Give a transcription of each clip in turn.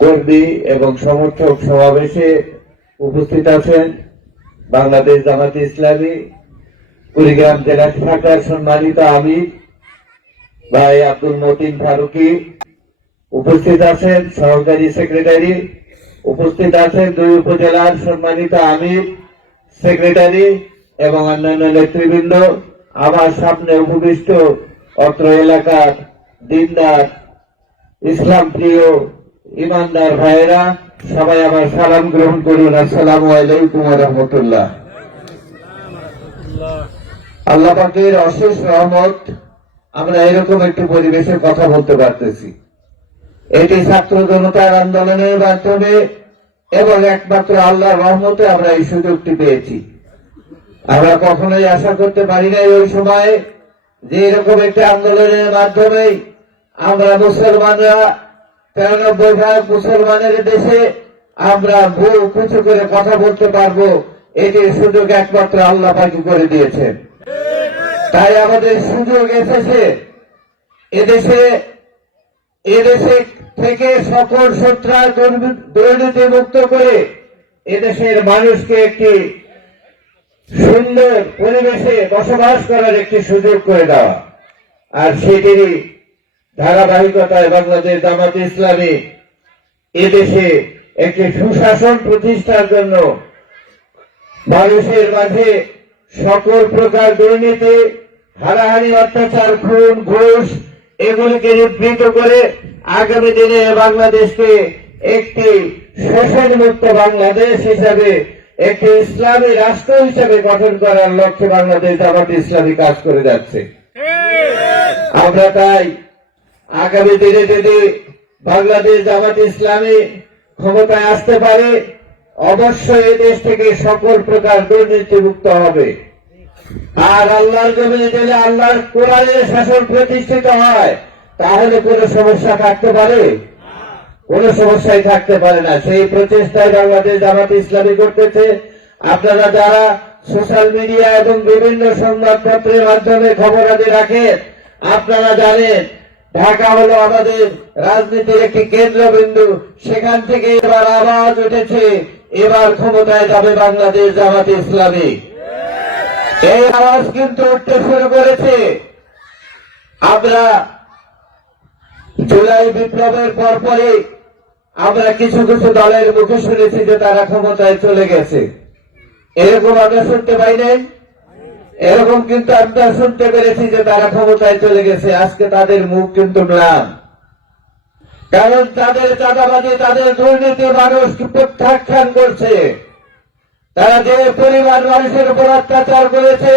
কর্মী এবং সমর্থক সমাবেশে উপস্থিত আছেন বাংলাদেশ জামাত ইসলামী, কুড়িগ্রাম জেলা শাখার সম্মানিত আমির ভাই আব্দুল মতিন ফারুকি উপস্থিত আছেন, সহকারী সেক্রেটারি উপস্থিত আছেন, দুই উপজেলার সম্মানিত আমির, সেক্রেটারি এবং অন্যান্য নেতৃবৃন্দ, আমার সামনে উপবিষ্ট অত্র এলাকার দিনদার, ইসলাম প্রিয় ইমানদার ভাইয়েরা, সবাই আমার সালাম গ্রহণ করুন। আসসালামু আলাইকুম রহমতুল্লাহ। আল্লাহ পাকের অশেষ রহমত, আমরা এরকম একটি পরিবেশে কথা বলতে পারতেছি। এটি ছাত্র জনতার আন্দোলনের মাধ্যমে এবং একমাত্র আল্লাহর রহমতে আমরা এই সুযোগটি পেয়েছি। আমরা কখনোই আশা করতে পারি নাই ওই সময়ে যে এরকম একটি আন্দোলনের মাধ্যমেই আমরা মুসলমানরা তিরানব্বই ভাগ মুসলমানের দেশে আমরা ভুল কিছু করে কথা বলতে পারব, এটির সুযোগ একমাত্র আল্লাহ পাকি করে দিয়েছেন। তাই আমাদের সুযোগ এসেছে। এদেশে এদেশে থেকে সকল সন্ত্রাস দুর্নীতি মুক্ত করে এদেশের মানুষকে একটি সুন্দর পরিবেশে বসবাস করার একটি সুযোগ করে দেওয়া। আর সেটিরই ধারাবাহিকতায় বাংলাদেশ জামাত ইসলামী এদেশে একটি সুশাসন প্রতিষ্ঠার জন্য মানুষের মাঝে সকল প্রকার দুর্নীতি হারাহারি অত্যাচার খুন ঘুষ এগুলিকে নিবৃত করে আগামী দিনে বাংলাদেশকে একটি শোষণ মুক্ত বাংলাদেশ হিসাবে একটি ইসলামী রাষ্ট্র হিসাবে গঠন করার লক্ষ্যে বাংলাদেশ জামাত ইসলামী কাজ করে যাচ্ছে। আমরা তাই আগামী দিনে যদি বাংলাদেশ জামাত ইসলামী ক্ষমতায় আসতে পারে, অবশ্যই এই দেশ থেকে সকল প্রকার দুর্নীতি মুক্ত হবে। আর আল্লাহর জমিনে যদি আল্লাহর কোরআনের শাসন প্রতিষ্ঠিত হয়, তাহলে কোনো সমস্যা থাকতে পারে? কোন সমস্যাই থাকতে পারে না। সেই প্রচেষ্টায় বাংলাদেশ জামাত ইসলামী করতেছে। আপনারা যারা সোশ্যাল মিডিয়া এবং বিভিন্ন সংবাদপত্রের মাধ্যমে খবরাদি রাখেন, আপনারা জানেন ঢাকা হলো আমাদের রাজনীতির একটি কেন্দ্রবিন্দু। সেখান থেকে এবার আওয়াজ উঠেছে, এবার ক্ষমতায় যাবে বাংলাদেশ জামাত ইসলামী। এই আওয়াজ কিন্তু উঠতে শুরু করেছে। আমরা জুলাই বিপ্লবের পরপরই আমরা কিছু কিছু দলের মুখে শুনেছি যে তারা ক্ষমতায় চলে গেছে। এরকম আমরা শুনতে পাই নাই। এরকম কিন্তু আমরা শুনতে পেরেছি যে তারা ক্ষমতায় চলে গেছে। আজকে তাদের মুখ কিন্তু ম্লান কারণ তাদের চাঁদাবাজি, তাদের দুর্নীতি মানুষ প্রত্যাখ্যান করছে। তারা যে পরিবার মানুষের উপর অত্যাচার করেছে,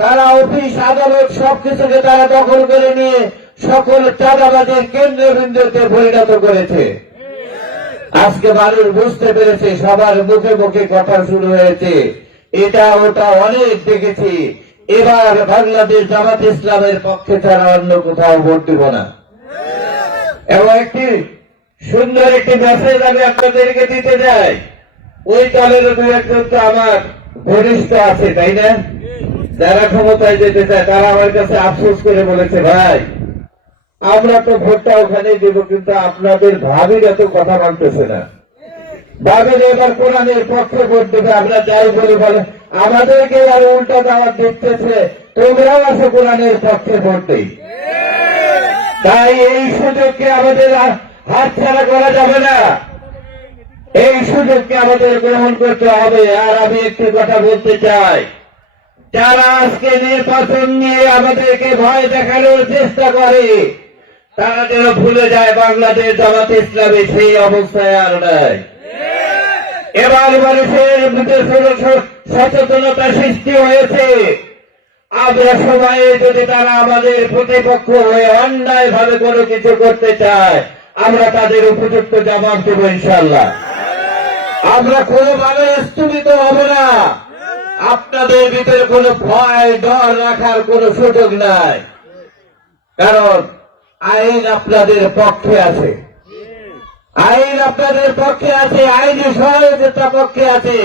তারা অফিস, আদালত সবকিছুকে তারা দখল করে নিয়ে সকল চাঁদাবাজির কেন্দ্রবিন্দুতে পরিণত করেছে। আজকে মানুষ বুঝতে পেরেছে, সবার মুখে মুখে কথা শুরু হয়েছে। এটা ওটা অনেক দেখেছি। এবার বাংলাদেশ জামাত ইসলামের পক্ষে ছাড়া অন্য কোথাও ভোট দিব না। এবং একটি সুন্দর একটি মেসেজ আমি আপনাদেরকে দিতে চাই। ওই দলের দু একজন তো আমার ঘনিষ্ঠ আছে, তাই না? যারা ক্ষমতায় যেতে চায়, তারা আমার কাছে আফসোস করে বলেছে, ভাই, আমরা তো ভোটটা ওখানে দেব, কিন্তু আপনাদের ভাবির এত কথা মানতেছে না। ভাবির এবার কোরআনের পক্ষে দেবে আমরা যাই বলে বলে, আমাদেরকে আর উল্টা দাওয়াত দিতেছে, তোমরাও আসো কোরআনের পক্ষে ভোট। তাই এই সুযোগকে আমাদের হাত ছাড়া করা যাবে না। এই সুযোগকে আমাদের গ্রহণ করতে হবে। আর আমি একটি কথা বলতে চাই, যারা আজকে নির্বাচন নিয়ে আমাদেরকে ভয় দেখানোর চেষ্টা করে, তারা যেন ভুলে যায় বাংলাদেশ জামাত ইসলামী সেই অবস্থায় আর নাই। এবার মানুষের মধ্যে সচেতনতা সৃষ্টি হয়েছে। আমরা সময়ে যদি তারা আমাদের প্রতিপক্ষ হয়ে অন্যায় ভাবে কোনো কিছু করতে চায়, আমরা তাদের উপযুক্ত জবাব দেবো ইনশাল্লাহ আমরা কোনোভাবে স্থগিত হব না। আপনাদের ভিতরে কোনো ভয়, ডর রাখার কোনো সুযোগ নাই। কারণ আইন আপনাদের পক্ষে আছে। আইন আপনাদের পক্ষে আছে, আইনি সহায়তা পক্ষে আছে।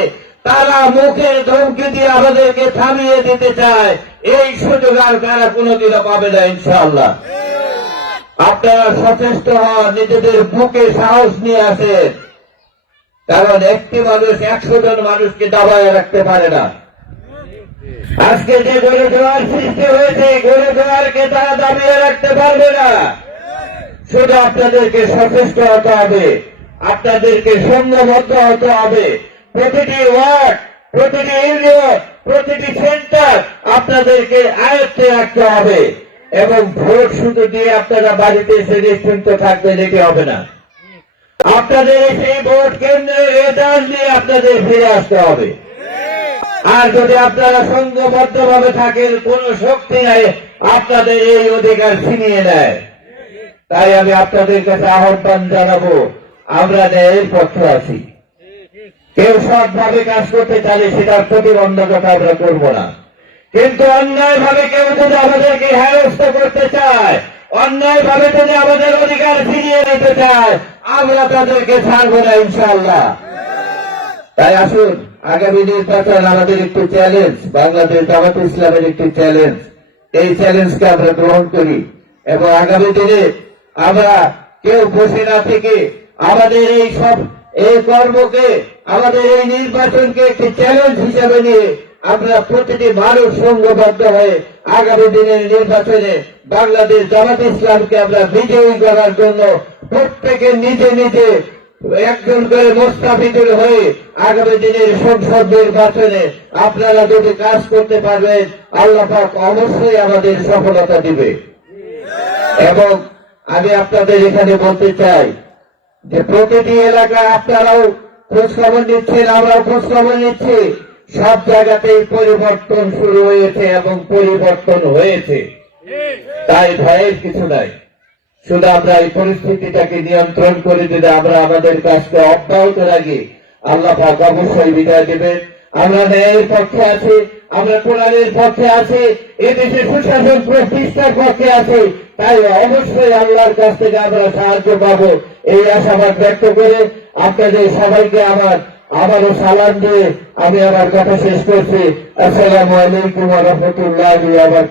তারা মুখের ধমকি দিয়ে আমাদেরকে থামিয়ে দিতে চায়। এই সুযোগ আর তারা কোনোদিনও পাবে না, ইনশাআল্লাহ। আপনারা সচেষ্ট হন, নিজেদের বুকে সাহস নিয়ে আসেন। কারণ একটি মানুষ একশো জন মানুষকে দাবায় রাখতে পারে না। আজকে যে গড়ে দেওয়ার সৃষ্টি হয়েছে গড়ে দেওয়ারকে তারা দাবিয়ে রাখতে পারবে না। শুধু আপনাদেরকে সচেষ্ট হতে হবে। আপনাদেরকে সংঘবদ্ধ হতে হবে। প্রতিটি ওয়ার্ড, প্রতিটি ইউনিয়ন প্রতিটি সেন্টার আপনাদেরকে আয়ত্তে রাখতে হবে এবং ভোট শুধু দিয়ে আপনারা বাড়িতে এসে নিশ্চিন্ত থাকবেন এটি হবে না। আপনাদের সেই ভোট কেন্দ্রের রেজাল্ট নিয়ে আপনাদের ফিরে আসতে হবে। আর যদি আপনারা সংঘবদ্ধ ভাবে থাকেন, কোন শক্তি নাই, আপনাদের এই অধিকার ছিনিয়ে নেয়। তাই আমি আপনাদের কাছে আহ্বান জানাব, আমরা ন্যায়ের পক্ষে আছি। কেউ সৎভাবে কাজ করতে চাইলে সেটার প্রতিবন্ধকতা আমরা করব না। কিন্তু অন্যায় ভাবে কেউ যদি আমাদেরকে হেরস্ত করতে চায় অন্যায় ভাবে যদি আমাদের অধিকার ফিরিয়ে নিতে চায়, আমরা তাদেরকে ছাড়বো না ইনশাআল্লাহ। তাই আসুন, আগামী নির্বাচন আমাদের একটি চ্যালেঞ্জ বাংলাদেশ জামাত ইসলামের একটি চ্যালেঞ্জ এই চ্যালেঞ্জকে আমরা গ্রহণ করি এবং আগামী দিনে আমরা কেউ বসে না থেকে আমাদের এই সব, এই কর্মকে, আমাদের এই নির্বাচনকে একটি চ্যালেঞ্জ হিসেবে নিয়ে আমরা প্রতিটি মানুষ সংঘবদ্ধ হয়ে আগামী দিনের নির্বাচনে বাংলাদেশ জামাত ইসলামকে আমরা বিজয়ী করার জন্য প্রত্যেকে নিজে নিজে একজন করে মোস্তাফিদুল হয়ে আগামী দিনের সংসদ নির্বাচনে আপনারা যদি কাজ করতে পারবেন, আল্লাহ পাক অবশ্যই আমাদের সফলতা দিবে। এবং আমি আপনাদের এখানে বলতে চাই যে প্রতিটি এলাকায় আপনারাও খোঁজ খবর নিচ্ছেন, আমরাও খোঁজ খবর নিচ্ছি। সব জায়গাতেই পরিবর্তন শুরু হয়েছে এবং পরিবর্তন হয়েছে। তাই ভয়ের কিছু নাই। শুধু আমরা এই পরিস্থিতিটাকে নিয়ন্ত্রণ করে দিলে আমরা আমাদের কাজকে অব্যাহত রাখি, আল্লাহ অবশ্যই বিদায় দেবেন। আমরা ন্যায়ের পক্ষে আছি, আমরা কোরআনের পক্ষে আছি, এদেশে সুশাসন প্রতিষ্ঠার পক্ষে আছি তাই অবশ্যই আল্লাহর কাছ থেকে আমরা সাহায্য পাবো। এই আশাবাদ ব্যক্ত করে আপনাদের সবাইকে আমার আবারও সালাম দিয়ে আমি আমার কথা শেষ করছি। আসসালামু আলাইকুম রহমতুল্লাহ আবার